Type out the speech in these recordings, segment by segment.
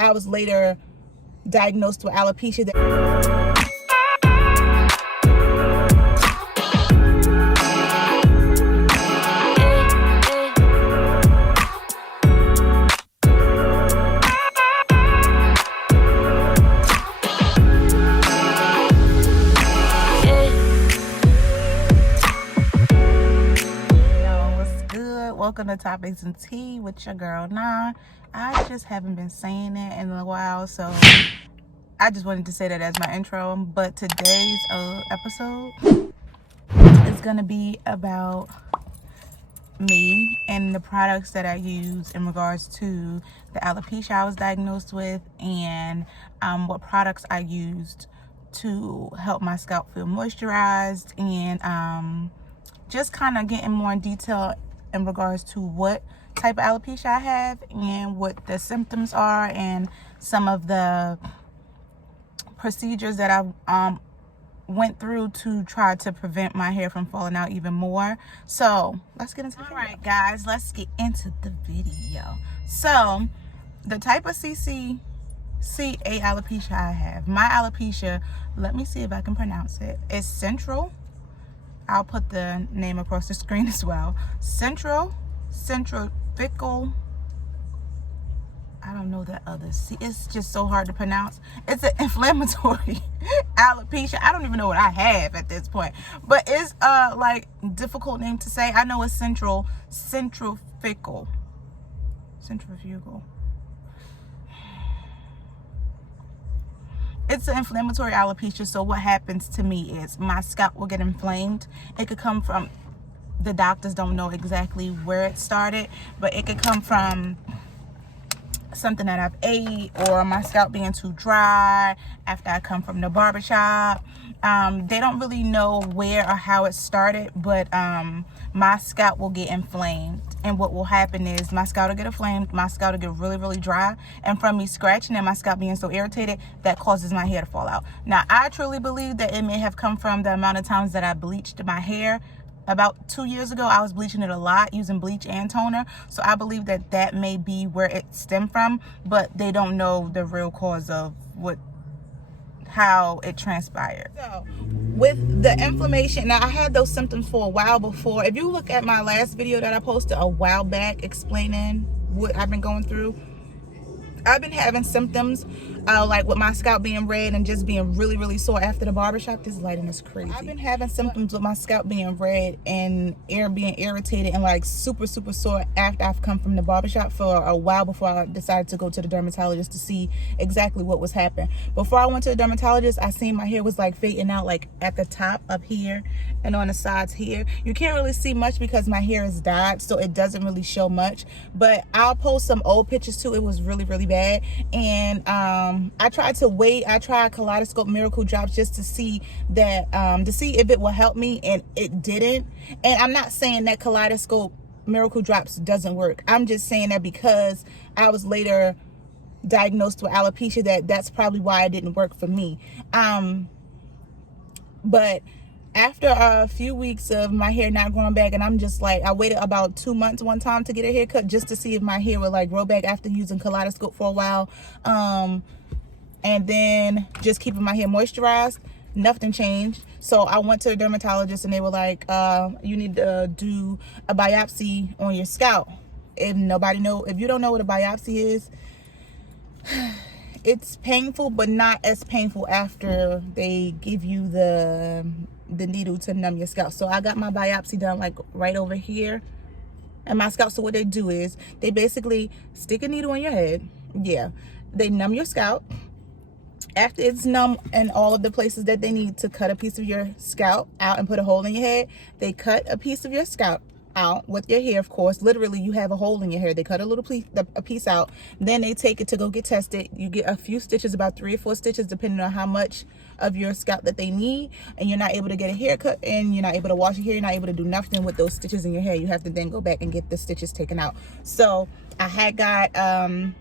I was later diagnosed with alopecia. Welcome to Topics and Tea with your girl Nah. I just haven't been saying it in a while, so I just wanted to say that as my intro. But today's episode is gonna be about me and the products that I use in regards to the alopecia I was diagnosed with, and what products I used to help my scalp feel moisturized, and just kind of getting more in detail in regards to what type of alopecia I have and what the symptoms are, and some of the procedures that I went through to try to prevent my hair from falling out even more. So let's get into the video. All right, guys, let's get into the video. So the type of CCCA alopecia I have, my alopecia, let me see if I can pronounce it, is central. I'll put the name across the screen as well. Centrofical. I don't know that other. See, it's just so hard to pronounce. It's an inflammatory alopecia. I don't even know what I have at this point, but it's like difficult name to say. I know it's centrofical. It's an inflammatory alopecia. So what happens to me is my scalp will get inflamed. It could come from, the doctors don't know exactly where it started, but it could come from something that I've ate, or my scalp being too dry after I come from the barbershop. They don't really know where or how it started, but my scalp will get inflamed, and what will happen is my scalp will get inflamed, my scalp will get really dry, and from me scratching and my scalp being so irritated, that causes my hair to fall out. Now, I truly believe that it may have come from the amount of times that I bleached my hair. About 2 years ago, I was bleaching it a lot using bleach and toner, so I believe that that may be where it stemmed from, but they don't know the real cause of how it transpired. So with the inflammation, now I had those symptoms for a while before. If you look at my last video that I posted a while back explaining what I've been going through, I've been having symptoms like with my scalp being red and just being really sore after the barbershop. This lighting is crazy. I've been having symptoms with my scalp being red and being irritated and like super sore after I've come from the barbershop for a while before I decided to go to the dermatologist to see exactly what was happening. Before I went to the dermatologist, I seen my hair was like fading out, like at the top up here and on the sides here. You can't really see much because my hair is dyed, so it doesn't really show much, but I'll post some old pictures too. It was really bad, and I tried to wait. I tried Kaleidoscope Miracle Drops just to see that to see if it will help me, and it didn't. And I'm not saying that Kaleidoscope Miracle Drops doesn't work. I'm just saying that because I was later diagnosed with alopecia, that's probably why it didn't work for me. But after a few weeks of my hair not growing back, and I'm just like, I waited about 2 months one time to get a haircut just to see if my hair would like grow back after using Kaleidoscope for a while, and then just keeping my hair moisturized. Nothing changed. So I went to a dermatologist, and they were like, you need to do a biopsy on your scalp. If you don't know what a biopsy is, it's painful, but not as painful after they give you the needle to numb your scalp. So I got my biopsy done like right over here and my scalp. So what they do is they basically stick a needle in your head. Yeah, they numb your scalp. After it's numb in all of the places that they need to cut a piece of your scalp out and put a hole in your head, they cut a piece of your scalp out with your hair. Of course, literally you have a hole in your hair. They cut a piece out, then they take it to go get tested. You get a few stitches, about 3 or 4 stitches, depending on how much of your scalp that they need, and you're not able to get a haircut, and you're not able to wash your hair, you're not able to do nothing with those stitches in your hair. You have to then go back and get the stitches taken out. So I had got a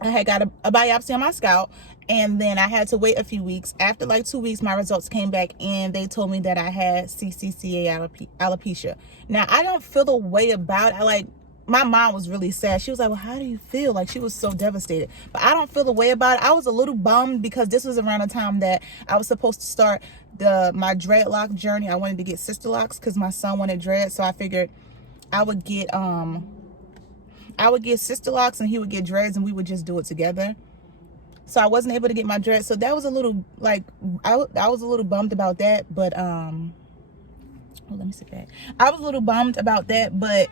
biopsy on my scalp, and then I had to wait a few weeks. After like 2 weeks, my results came back, and they told me that I had CCCA alopecia. Now, I don't feel the way about it. my mom was really sad. She was like, well, how do you feel? Like, she was so devastated. But I don't feel the way about it. I was a little bummed because this was around the time that I was supposed to start my dreadlock journey. I wanted to get sister locks because my son wanted dreads. So I figured I would get sister locks and he would get dreads and we would just do it together. So I wasn't able to get my dreads. So that was a little, like, I was a little bummed about that. But, oh, let me sit back. I was a little bummed about that, but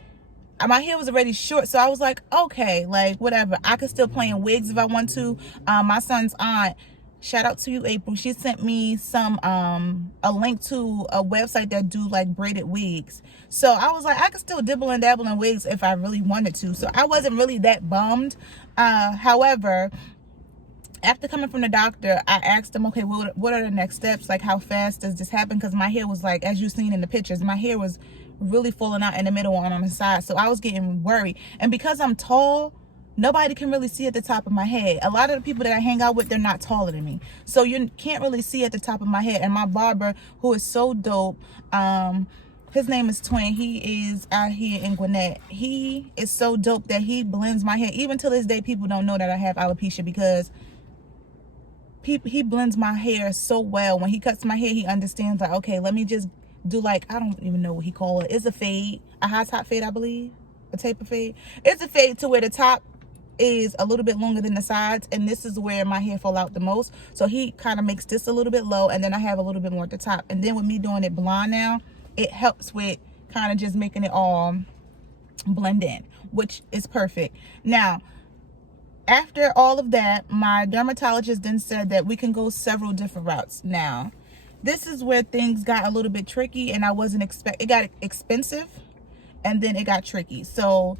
my hair was already short, so I was like, okay, like, whatever. I could still play in wigs if I want to. My son's aunt, shout out to you, April, she sent me a link to a website that do like braided wigs. So I was like, I could still dibble and dabble in wigs if I really wanted to. So I wasn't really that bummed. However, after coming from the doctor, I asked them, okay, what are the next steps? Like, how fast does this happen? Because my hair was like, as you've seen in the pictures, my hair was really falling out in the middle and on the side. So I was getting worried. And because I'm tall, nobody can really see at the top of my head. A lot of the people that I hang out with, they're not taller than me. So you can't really see at the top of my head. And my barber, who is so dope, his name is Twin. He is out here in Gwinnett. He is so dope that he blends my hair. Even to this day, people don't know that I have alopecia because he blends my hair so well. When he cuts my hair, he understands, like, okay, let me just do, like, I don't even know what he call it. It's a fade, a high top fade, I believe, a taper fade. It's a fade to where the top is a little bit longer than the sides, and this is where my hair fall out the most. So he kind of makes this a little bit low, and then I have a little bit more at the top. And then with me doing it blonde now, it helps with kind of just making it all blend in, which is perfect. Now, after all of that, my dermatologist then said that we can go several different routes. Now, this is where things got a little bit tricky, and I wasn't it got expensive, and then it got tricky. So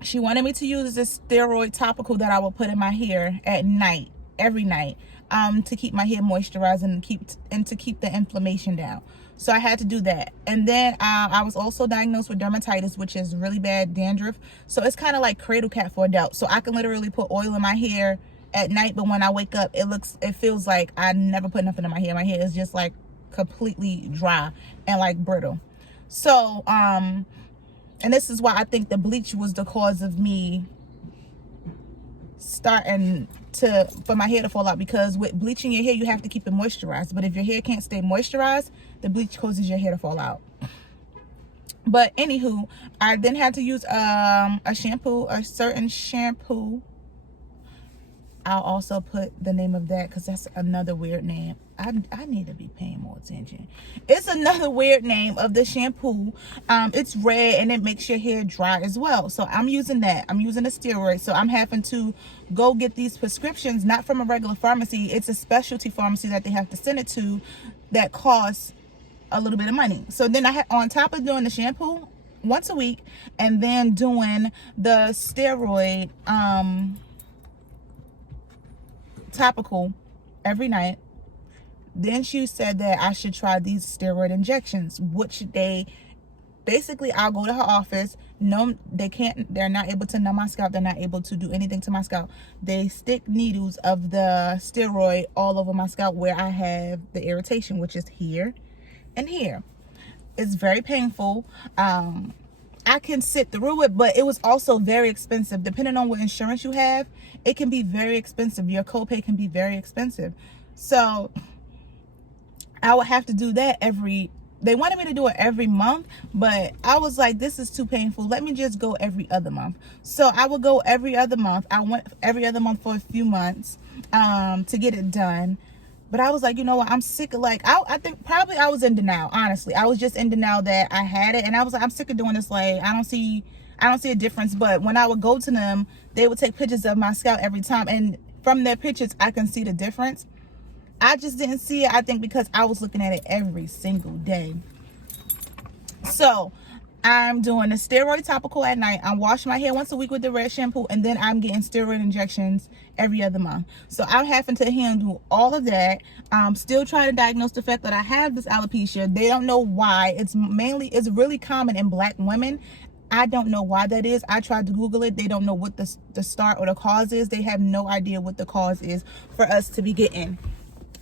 she wanted me to use this steroid topical that I will put in my hair at night, every night, to keep my hair moisturized and to keep the inflammation down. So I had to do that. And then I was also diagnosed with dermatitis, which is really bad dandruff. So it's kind of like cradle cap for adults. So I can literally put oil in my hair at night, but when I wake up, it feels like I never put nothing in my hair. My hair is just like completely dry and like brittle. So and this is why I think the bleach was the cause of me starting for my hair to fall out, because with bleaching your hair, you have to keep it moisturized. But if your hair can't stay moisturized, the bleach causes your hair to fall out. But anywho, I then had to use a certain shampoo. I'll also put the name of that because that's another weird name. I need to be paying more attention. It's another weird name of the shampoo. It's red and it makes your hair dry as well. So I'm using that. I'm using a steroid. So I'm having to go get these prescriptions, not from a regular pharmacy. It's a specialty pharmacy that they have to send it to that costs a little bit of money. So then on top of doing the shampoo once a week and then doing the steroid topical every night, then she said that I should try these steroid injections, which basically I'll go to her office. No, they're not able to numb my scalp. They're not able to do anything to my scalp. They stick needles of the steroid all over my scalp where I have the irritation, which is here and here. It's very painful. I can sit through it, but it was also very expensive. Depending on what insurance you have, it can be very expensive. Your copay can be very expensive. So I would have to do that they wanted me to do it every month, but I was like, this is too painful. Let me just go every other month. So I would go every other month. I went every other month for a few months to get it done. But I was like, you know what? I'm sick of, like, I think probably I was in denial, honestly. I was just in denial that I had it. And I was like, I'm sick of doing this. Like, I don't see a difference. But when I would go to them, they would take pictures of my scalp every time. And from their pictures, I can see the difference. I just didn't see it, I think, because I was looking at it every single day. So I'm doing the steroid topical at night. I'm washing my hair once a week with the red shampoo, and then I'm getting steroid injections every other month. So I'm having to handle all of that. Still trying to diagnose the fact that I have this alopecia. They don't know why. It's really common in black women. I don't know why that is. I tried to Google it. They don't know what the start or the cause is. They have no idea what the cause is for us to be getting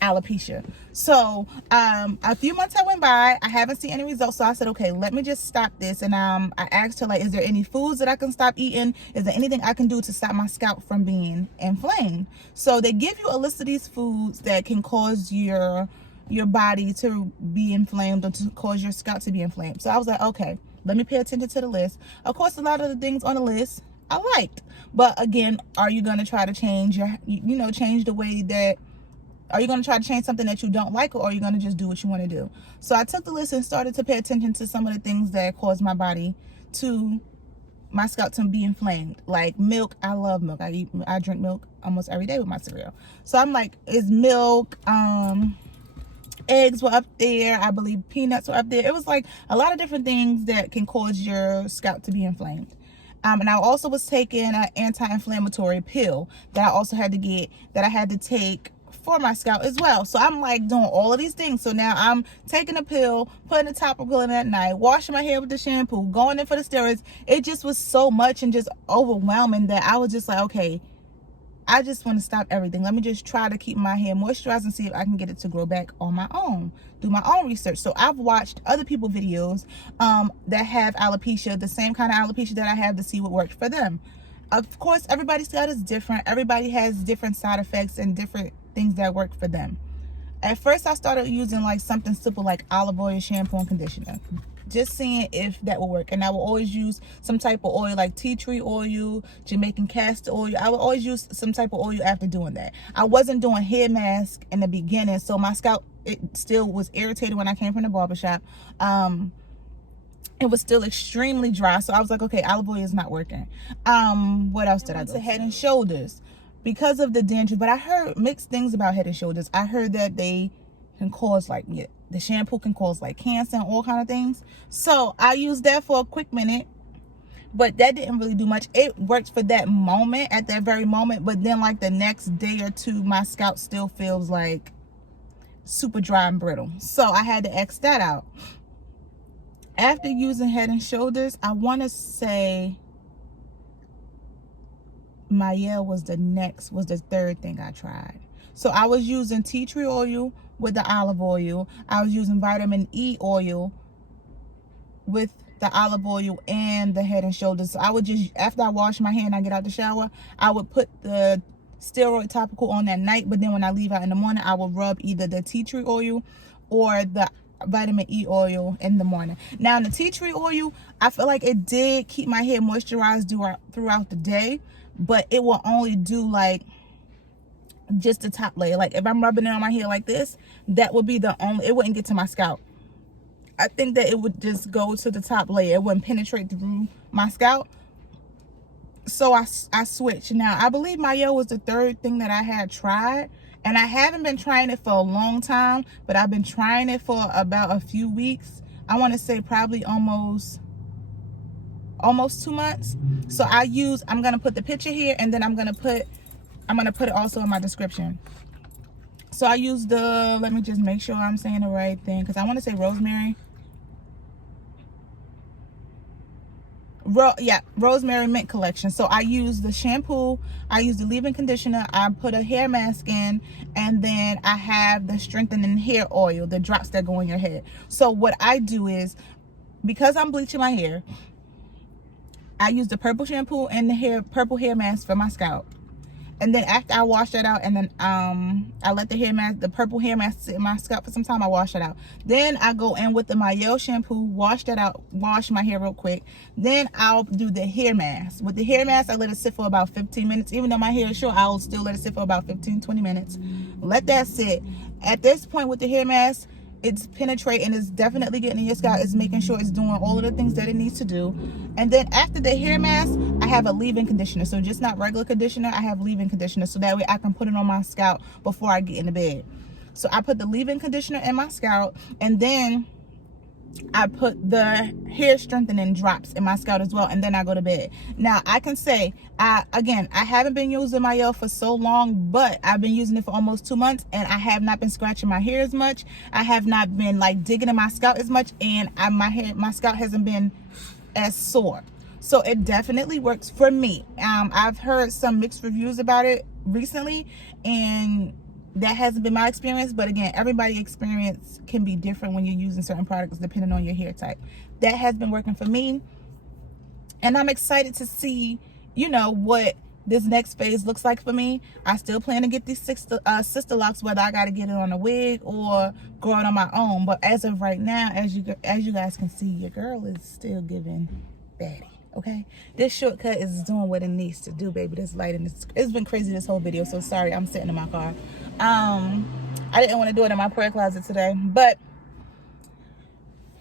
alopecia. So a few months I went by, I haven't seen any results, so I said, okay, let me just stop this. And I asked her, like, is there any foods that I can stop eating? Is there anything I can do to stop my scalp from being inflamed? So they give you a list of these foods that can cause your body to be inflamed or to cause your scalp to be inflamed. So I was like, okay, let me pay attention to the list. Of course, a lot of the things on the list I liked, but again, are you going to try to change your, change the way that, are you going to try to change something that you don't like, or are you going to just do what you want to do? So I took the list and started to pay attention to some of the things that cause my scalp to be inflamed. Like milk. I love milk. I drink milk almost every day with my cereal. So I'm like, is milk, eggs were up there, I believe peanuts were up there. It was like a lot of different things that can cause your scalp to be inflamed. And I also was taking an anti-inflammatory pill that I also had to get, that I had to take for my scalp as well. So I'm like doing all of these things. So now I'm taking a pill, putting a topical in at night, washing my hair with the shampoo, going in for the steroids. It just was so much and just overwhelming that I was just like, okay, I just want to stop everything. Let me just try to keep my hair moisturized and see if I can get it to grow back on my own. Do my own research. So I've watched other people's videos that have alopecia, the same kind of alopecia that I have, to see what works for them. Of course, everybody's scalp is different. Everybody has different side effects and different things that work for them. At first, I started using like something simple like olive oil, shampoo, and conditioner. Just seeing if that will work. And I will always use some type of oil like tea tree oil, Jamaican castor oil. I will always use some type of oil after doing that. I wasn't doing hair mask in the beginning, so my scalp, it still was irritated when I came from the barbershop. It was still extremely dry, so I was like, okay, olive oil is not working. What else did I do? Head and Shoulders, because of the dandruff. But I heard mixed things about Head and Shoulders. I heard that they can cause like, the shampoo can cause like cancer and all kind of things. So I used that for a quick minute, but that didn't really do much. It worked for that moment, at that very moment, but then like the next day or two, my scalp still feels like super dry and brittle. So I had to X that out. After using Head and Shoulders, I want to say Mielle was the third thing I tried. So I was using tea tree oil with the olive oil. I was using vitamin E oil with the olive oil and the Head and Shoulders. So I would just, after I wash my hair and I get out the shower, I would put the steroid topical on at night, but then when I leave out in the morning, I will rub either the tea tree oil or the vitamin E oil in the morning. Now in the tea tree oil, I feel like it did keep my hair moisturized throughout the day, but it will only do like just the top layer. Like if I'm rubbing it on my hair like this, that would be the only, it wouldn't get to my scalp. I think that it would just go to the top layer. It wouldn't penetrate through my scalp. So I switched. Now I believe Mielle was the third thing that I had tried, and I haven't been trying it for a long time, but I've been trying it for about a few weeks. I want to say probably almost 2 months. So I'm gonna put the picture here, and then I'm gonna put it also in my description. So I use let me just make sure I'm saying the right thing, because I want to say Rosemary. Rosemary mint collection. So I use the shampoo, I use the leave-in conditioner, I put a hair mask in, and then I have the strengthening hair oil, the drops that go in your head. So what I do is, because I'm bleaching my hair, I use the purple shampoo and the purple hair mask for my scalp. And then after I wash that out, and then I let the purple hair mask sit in my scalp for some time, I wash it out. Then I go in with the Mielle shampoo, wash that out, wash my hair real quick. Then I'll do the hair mask. With the hair mask, I let it sit for about 15 minutes. Even though my hair is short, I'll still let it sit for about 15-20 minutes. Let that sit. At this point with the hair mask, it's penetrating, it's definitely getting in your scalp, it's making sure it's doing all of the things that it needs to do. And then after the hair mask, I have a leave-in conditioner. So just not regular conditioner, I have leave-in conditioner, so that way I can put it on my scalp before I get into bed. So I put the leave-in conditioner in my scalp, and then I put the hair strengthening drops in my scalp as well, and then I go to bed. Now I can say, I haven't been using Mielle for so long, but I've been using it for almost 2 months, and I have not been scratching my hair as much. I have not been like digging in my scalp as much, and my scalp hasn't been as sore. So it definitely works for me. I've heard some mixed reviews about it recently, and that hasn't been my experience, but again, everybody's experience can be different when you're using certain products depending on your hair type. That has been working for me, and I'm excited to see, you know, what this next phase looks like for me. I still plan to get these sister locks, whether I got to get it on a wig or grow it on my own. But as of right now, as you guys can see, your girl is still giving baddie. Okay, this shortcut is doing what it needs to do, baby. This lighting, it's been crazy this whole video, so sorry. I'm sitting in my car. I didn't want to do it in my prayer closet today, but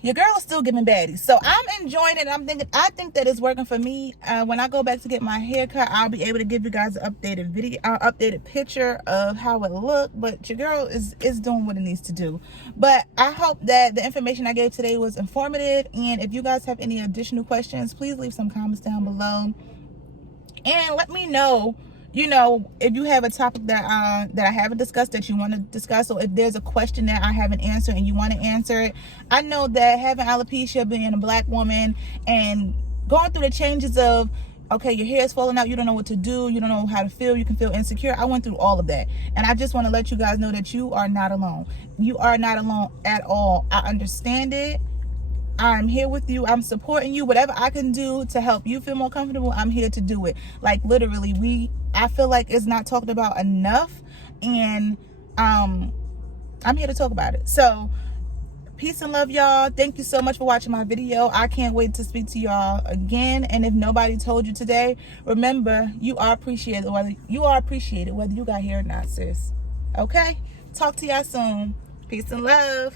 your girl is still giving baddies, so I'm enjoying it. I think that it's working for me. When I go back to get my hair cut, I'll be able to give you guys an updated video, updated picture of how it looked. But your girl is doing what it needs to do. But I hope that the information I gave today was informative, and if you guys have any additional questions, please leave some comments down below and let me know, you know, if you have a topic that I haven't discussed that you want to discuss, or if there's a question that I haven't answered and you want to answer it. I know that having alopecia, being a black woman, and going through the changes of, okay, your hair is falling out, you don't know what to do, you don't know how to feel, you can feel insecure. I went through all of that, and I just want to let you guys know that you are not alone. You are not alone at all. I understand it. I'm here with you. I'm supporting you. Whatever I can do to help you feel more comfortable, I'm here to do it. Like, literally, I feel like it's not talked about enough, and I'm here to talk about it. So peace and love, y'all. Thank you so much for watching my video. I can't wait to speak to y'all again. And if nobody told you today, remember, you are appreciated whether you got hair or not, sis. Okay, talk to y'all soon. Peace and love.